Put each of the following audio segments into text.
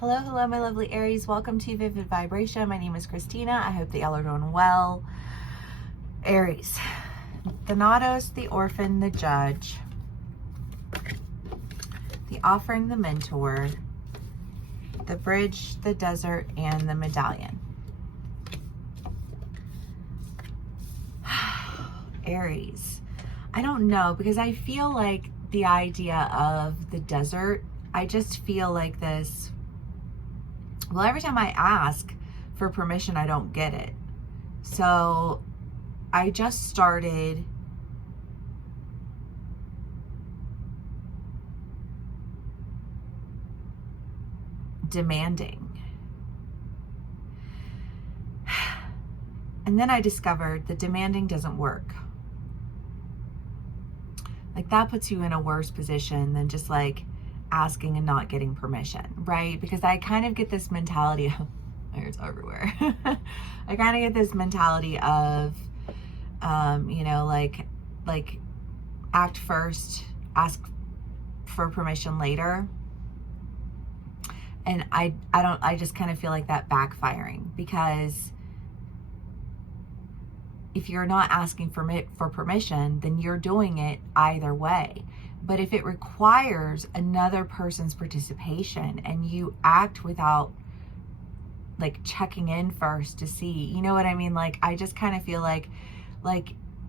Hello, hello, my lovely Aries. Welcome to Vivid Vibration. My name is Christina. I hope that y'all are doing well. Aries, Thanatos, the orphan, the judge, the offering, the mentor, the bridge, the desert, and the medallion. Aries, I don't know, because I feel like the idea of the desert, I just feel like this. Well, every time I ask for permission, I don't get it. So I just started demanding. And then I discovered that demanding doesn't work. Like, that puts you in a worse position than just like asking and not getting permission, right? Because I kind of get this mentality of, there's everywhere. I kind of get this mentality of, like act first, ask for permission later. And I just kind of feel like that backfiring, because if you're not asking for permission, then you're doing it either way. But if it requires another person's participation and you act without like checking in first to see, you know what I mean? Like, I just kind of feel like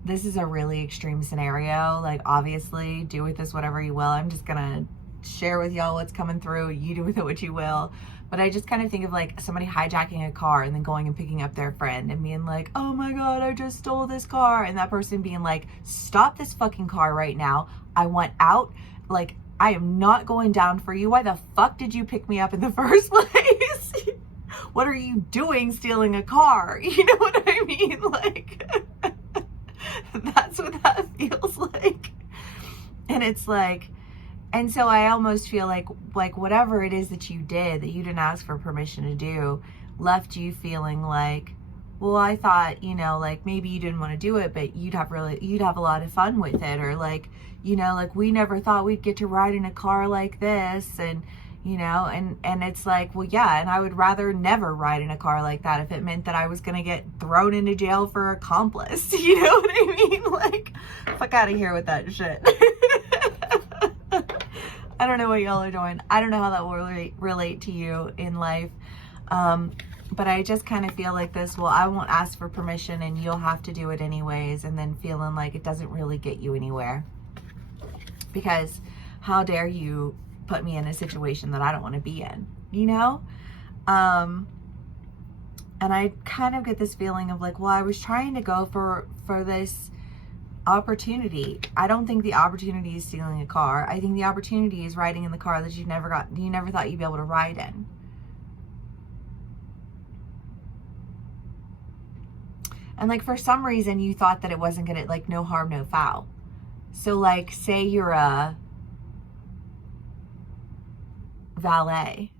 this is a really extreme scenario. Like, obviously, do with this whatever you will. I'm just gonna share with y'all what's coming through. You do with it what you will. But I just kind of think of like somebody hijacking a car and then going and picking up their friend and being like, oh my God, I just stole this car. And that person being like, stop this fucking car right now. I want out. Like, I am not going down for you. Why the fuck did you pick me up in the first place? What are you doing stealing a car? You know what I mean? Like, that's what that feels like. And it's like, and so I almost feel like whatever it is that you did that you didn't ask for permission to do left you feeling like, well, I thought, like maybe you didn't want to do it, but you'd have a lot of fun with it. Or like, like we never thought we'd get to ride in a car like this. And, and it's like, well, yeah. And I would rather never ride in a car like that if it meant that I was going to get thrown into jail for accomplice. You know what I mean? Like, fuck out of here with that shit. I don't know what y'all are doing. I don't know how that will relate to you in life. But I just kind of feel like this, well, I won't ask for permission and you'll have to do it anyways. And then feeling like it doesn't really get you anywhere. Because how dare you put me in a situation that I don't want to be in, And I kind of get this feeling of like, well, I was trying to go for this opportunity. I don't think the opportunity is stealing a car. I think the opportunity is riding in the car that you never thought you'd be able to ride in. And like, for some reason you thought that it wasn't gonna, like, no harm, no foul. So like, say you're a valet,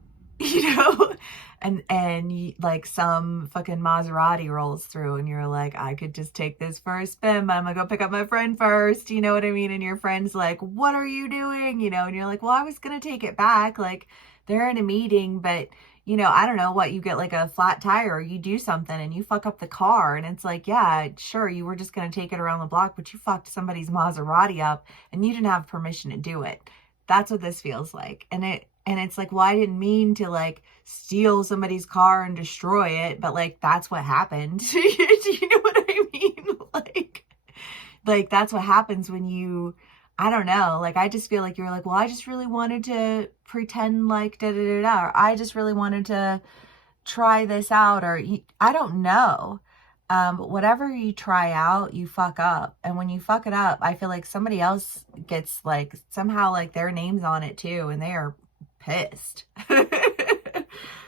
and you, like, some fucking Maserati rolls through and you're like, I could just take this for a spin, but I'm gonna go pick up my friend first, you know what I mean? And your friend's like, what are you doing? And you're like, well, I was gonna take it back. Like, they're in a meeting, but I don't know what, you get like a flat tire or you do something and you fuck up the car. And it's like, yeah, sure, you were just gonna take it around the block, but you fucked somebody's Maserati up and you didn't have permission to do it. That's what this feels like. And it's like, well, I didn't mean to like steal somebody's car and destroy it, but like, that's what happened. Do you know what I mean? Like that's what happens when you, I don't know. Like, I just feel like you're like, well, I just really wanted to pretend like da da da da, or I just really wanted to try this out, or I don't know. But whatever you try out, you fuck up. And when you fuck it up, I feel like somebody else gets like somehow like their name's on it too. And they are pissed.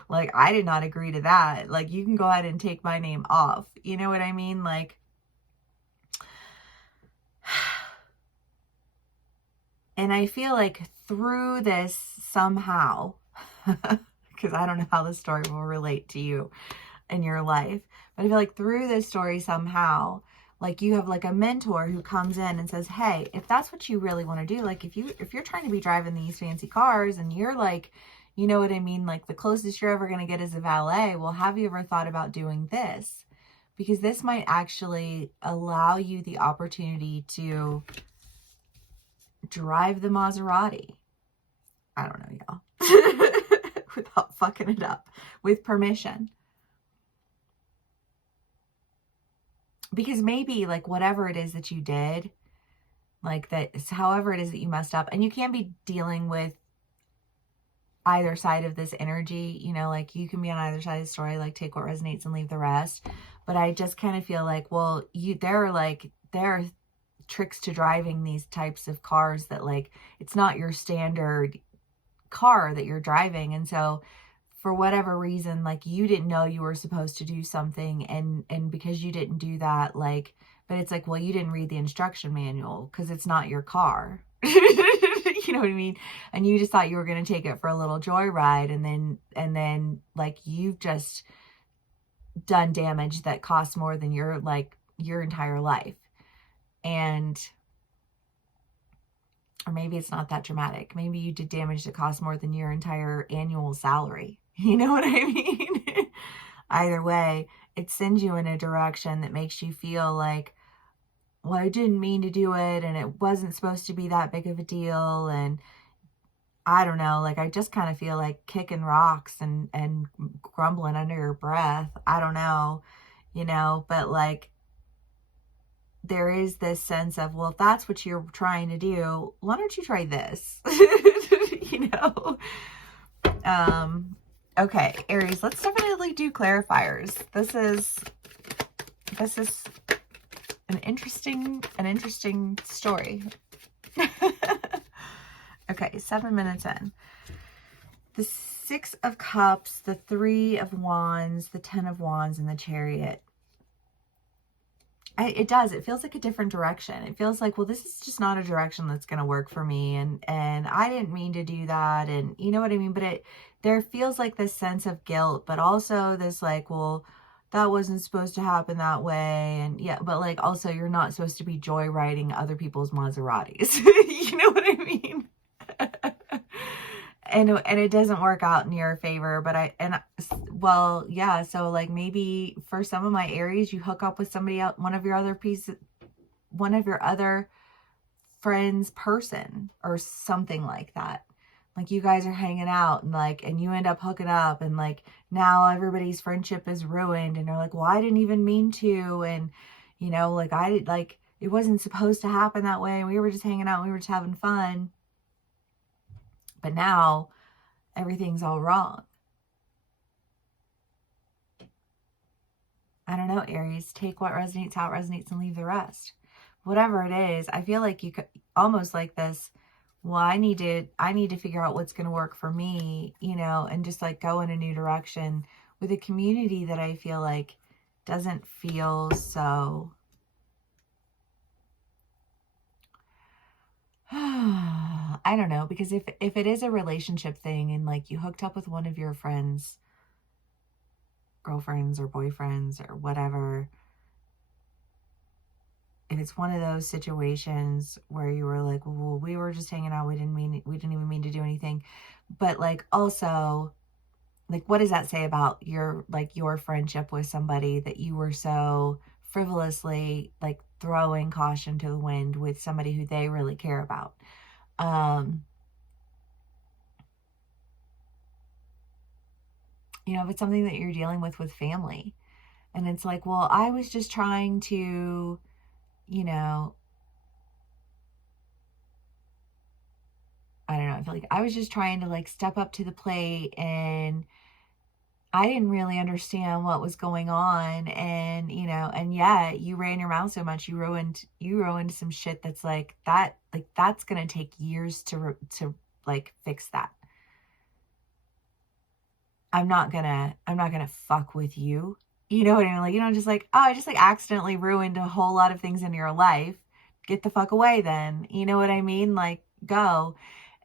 Like, I did not agree to that. Like, you can go ahead and take my name off. You know what I mean? Like, and I feel like through this somehow, because I don't know how this story will relate to you in your life, but I feel like through this story somehow, like, you have like a mentor who comes in and says, hey, if that's what you really want to do, like, if you're trying to be driving these fancy cars and you're like, You know what I mean? Like, the closest you're ever going to get is a valet. Well, have you ever thought about doing this? Because this might actually allow you the opportunity to drive the Maserati. I don't know, y'all. Without fucking it up. With permission. Because maybe, like, whatever it is that you did, like, that, however it is that you messed up, and you can be dealing with either side of this energy, you know, like, you can be on either side of the story, like, take what resonates and leave the rest. But I just kind of feel like, well, there are tricks to driving these types of cars that, like, it's not your standard car that you're driving. And so for whatever reason, like, you didn't know you were supposed to do something, and because you didn't do that, like, but it's like, well, you didn't read the instruction manual because it's not your car. You know what I mean? And you just thought you were going to take it for a little joyride, and then like, you've just done damage that costs more than your entire life. And or maybe it's not that dramatic. Maybe you did damage that costs more than your entire annual salary. You know what I mean? Either way, it sends you in a direction that makes you feel like, well, I didn't mean to do it, and it wasn't supposed to be that big of a deal. And I don't know, like, I just kind of feel like kicking rocks and grumbling under your breath. I don't know, you know, but like, there is this sense of, well, if that's what you're trying to do, why don't you try this? You know? Okay, Aries, let's definitely do clarifiers. This is an interesting story. Okay, 7 minutes in. The 6 of Cups, the 3 of Wands, the 10 of Wands, and the Chariot. It does. It feels like a different direction. It feels like, well, this is just not a direction that's going to work for me. And I didn't mean to do that. And you know what I mean? But there feels like this sense of guilt, but also this, like, well, that wasn't supposed to happen that way. And yeah, but like, also, you're not supposed to be joyriding other people's Maseratis. You know what I mean? And it doesn't work out in your favor, but well, yeah, so like, maybe for some of my Aries, you hook up with somebody else, one of your other friends' person, or something like that. Like, you guys are hanging out, and like, and you end up hooking up, and like, now everybody's friendship is ruined, and they're like, well, I didn't even mean to, and you know, like, it wasn't supposed to happen that way, and we were just hanging out, and we were just having fun. But now everything's all wrong. I don't know, Aries. Take what resonates, how it resonates, and leave the rest. Whatever it is, I feel like you could almost like this, well, I need to figure out what's going to work for me, you know, and just like go in a new direction with a community that I feel like doesn't feel so I don't know, because if it is a relationship thing, and like, you hooked up with one of your friends, girlfriends or boyfriends or whatever, if it's one of those situations where you were like, well, we were just hanging out, we didn't even mean to do anything, but like, also, like, what does that say about your friendship with somebody, that you were so frivolously like throwing caution to the wind with somebody who they really care about? You know, if it's something that you're dealing with family, and it's like, well, I was just trying to, you know, I don't know, I feel like I was just trying to like step up to the plate, and I didn't really understand what was going on, and you know, and yeah, you ran your mouth so much, you ruined some shit that's like that's gonna take years to like fix that. I'm not gonna fuck with you. You know what I mean? Like, you know, just like, oh, I just like accidentally ruined a whole lot of things in your life. Get the fuck away then. You know what I mean? Like, go.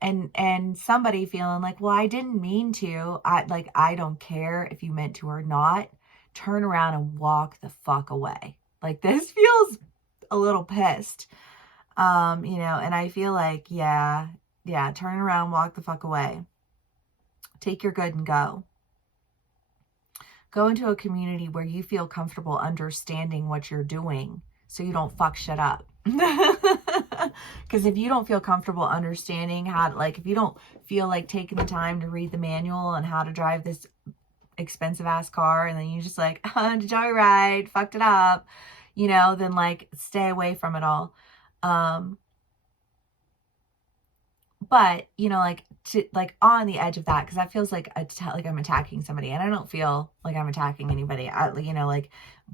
And somebody feeling like, well, I didn't mean to. I don't care if you meant to or not. Turn around and walk the fuck away. Like, this feels a little pissed. You know, and I feel like, yeah, turn around, walk the fuck away. Take your good and go. Go into a community where you feel comfortable understanding what you're doing so you don't fuck shit up. Because if you don't feel comfortable understanding how, like, if you don't feel like taking the time to read the manual on how to drive this expensive ass car, and then you just like, joyride, fucked it up, you know, then like stay away from it all. But, you know, like, to, like, on the edge of that, because that feels like I'm attacking somebody, and I don't feel like I'm attacking anybody, you know, like,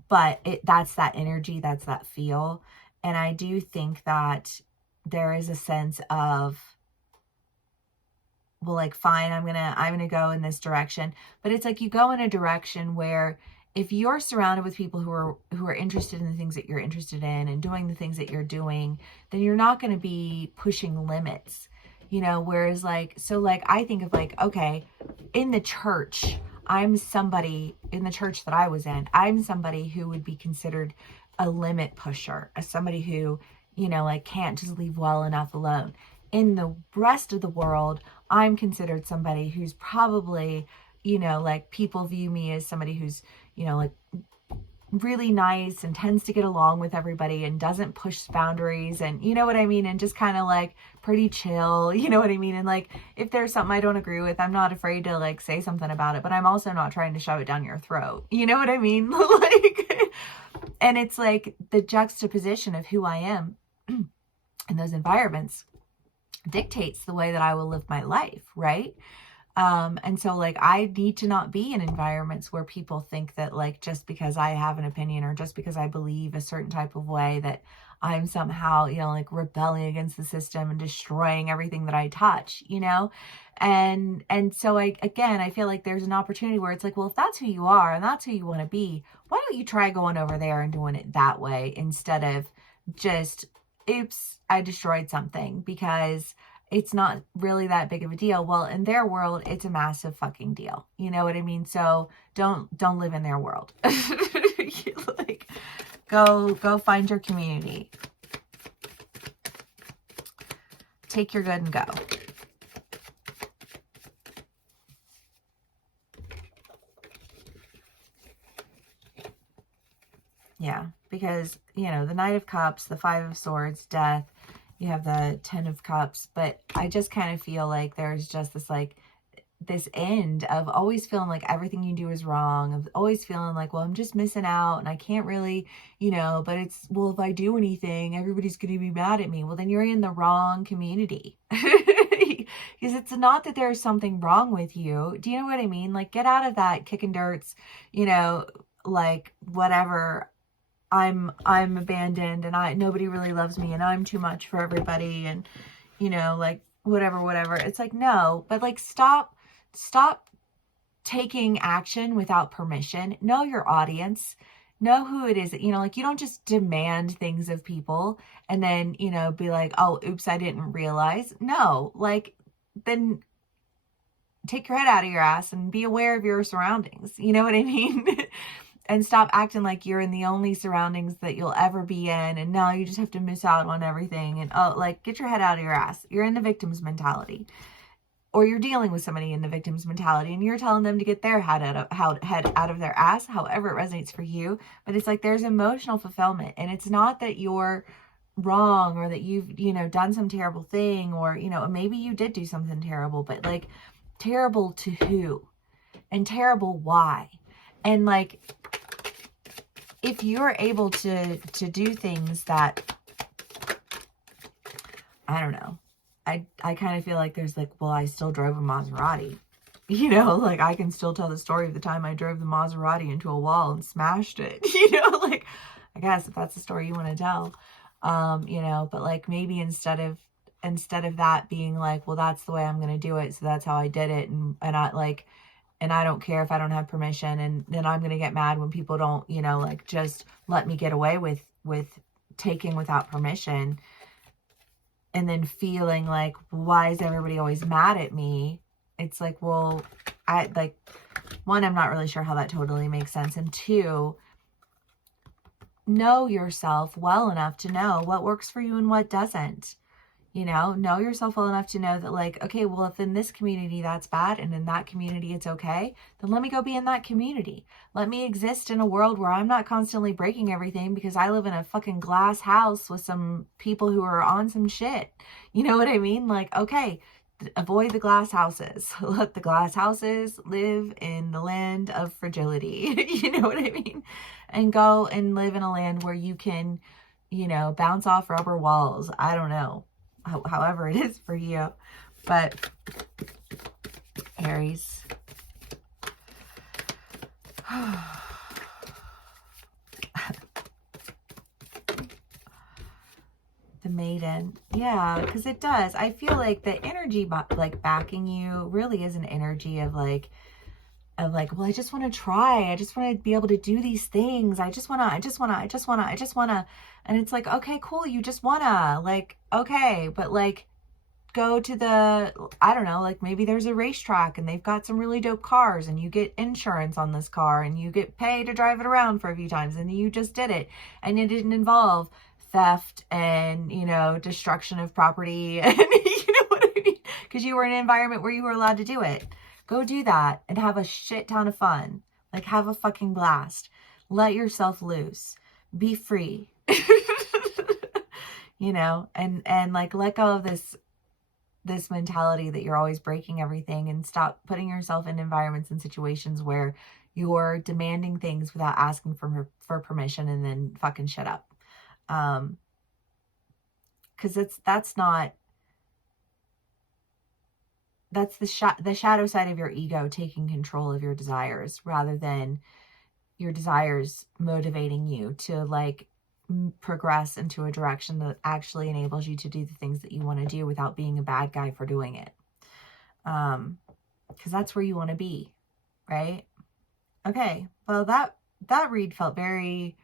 but that's that energy, that's that feel. And I do think that there is a sense of, well, like, fine, I'm gonna go in this direction. But it's like, you go in a direction where if you're surrounded with people who are interested in the things that you're interested in and doing the things that you're doing, then you're not going to be pushing limits, you know. Whereas, like, so, like, I think of, like, okay, in the church, I'm somebody, in the church that I was in, I'm somebody who would be considered a limit pusher, as somebody who, you know, like, can't just leave well enough alone. In the rest of the world, I'm considered somebody who's probably, you know, like, people view me as somebody who's, you know, like, really nice and tends to get along with everybody and doesn't push boundaries, and, you know what I mean, and just kind of like pretty chill, you know what I mean. And like, if there's something I don't agree with, I'm not afraid to like say something about it, but I'm also not trying to shove it down your throat, you know what I mean. Like, and it's like the juxtaposition of who I am in those environments dictates the way that I will live my life, right? And so, like, I need to not be in environments where people think that, like, just because I have an opinion or just because I believe a certain type of way, that I'm somehow, you know, like, rebelling against the system and destroying everything that I touch, you know? And so, I feel like there's an opportunity where it's like, well, if that's who you are and that's who you want to be, why don't you try going over there and doing it that way instead of just, oops, I destroyed something, because it's not really that big of a deal. Well, in their world, it's a massive fucking deal. You know what I mean? So don't live in their world. Like, go find your community. Take your good and go. Yeah, because, you know, the Knight of Cups, the Five of Swords, death, you have the 10 of Cups, but I just kind of feel like there's just this, like, this end of always feeling like everything you do is wrong, of always feeling like, well, I'm just missing out and I can't really, you know, but it's, well, if I do anything, everybody's going to be mad at me. Well, then you're in the wrong community. Because it's not that there's something wrong with you. Do you know what I mean? Like, get out of that kicking dirts, you know, like, whatever, I'm abandoned and nobody really loves me and I'm too much for everybody, and, you know, like, whatever. It's like, no, but like, stop taking action without permission. Know your audience, know who it is, you know, like, you don't just demand things of people and then, you know, be like, oh, oops, I didn't realize. No, like, then take your head out of your ass and be aware of your surroundings. You know what I mean? And stop acting like you're in the only surroundings that you'll ever be in, and now you just have to miss out on everything. And, oh, like, get your head out of your ass. You're in the victim's mentality, or you're dealing with somebody in the victim's mentality, and you're telling them to get their head out of their ass, however it resonates for you. But it's like, there's emotional fulfillment, and it's not that you're wrong or that you've, you know, done some terrible thing, or, you know, maybe you did do something terrible, but, like, terrible to who and terrible why? And, like, if you're able to do things that, I don't know, I kind of feel like there's, like, well, I still drove a Maserati, you know, like, I can still tell the story of the time I drove the Maserati into a wall and smashed it, you know, like, I guess if that's the story you want to tell, you know, but, like, maybe instead of that being like, well, that's the way I'm going to do it, so that's how I did it, and I, like, and I don't care if I don't have permission, and then I'm going to get mad when people don't, you know, like, just let me get away with taking without permission, and then feeling like, why is everybody always mad at me? It's like, well, like, one, I'm not really sure how that totally makes sense, and two, know yourself well enough to know what works for you and what doesn't. You know yourself well enough to know that, like, okay, well, if in this community that's bad and in that community it's okay, then let me go be in that community. Let me exist in a world where I'm not constantly breaking everything because I live in a fucking glass house with some people who are on some shit. You know what I mean? Like, okay, avoid the glass houses. Let the glass houses live in the land of fragility. You know what I mean? And go and live in a land where you can, bounce off rubber walls. I don't know. However it is for you. But Aries. The Maiden. Yeah, because it does. I feel like the energy like backing you really is an energy of like, well, I just want to try. I just want to be able to do these things. I just want to. And it's like, okay, cool. You just want to, like, okay, but like, go to the, I don't know, like maybe there's a racetrack and they've got some really dope cars and you get insurance on this car and you get paid to drive it around for a few times and you just did it and it didn't involve theft and, destruction of property and you know what I mean? Because you were in an environment where you were allowed to do it. Go do that and have a shit ton of fun. Like, have a fucking blast. Let yourself loose. Be free. And like let go of this mentality that you're always breaking everything, and stop putting yourself in environments and situations where you're demanding things without asking for permission and then fucking shut up. Because that's the shadow side of your ego taking control of your desires rather than your desires motivating you to like progress into a direction that actually enables you to do the things that you want to do without being a bad guy for doing it. Because that's where you want to be, right? Okay, well that read felt very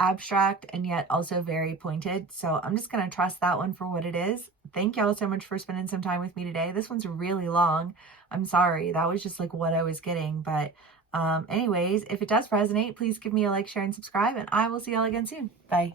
abstract and yet also very pointed. So I'm just going to trust that one for what it is. Thank y'all so much for spending some time with me today. This one's really long. I'm sorry. That was just like what I was getting. But anyways, if it does resonate, please give me a like, share, and subscribe. And I will see y'all again soon. Bye.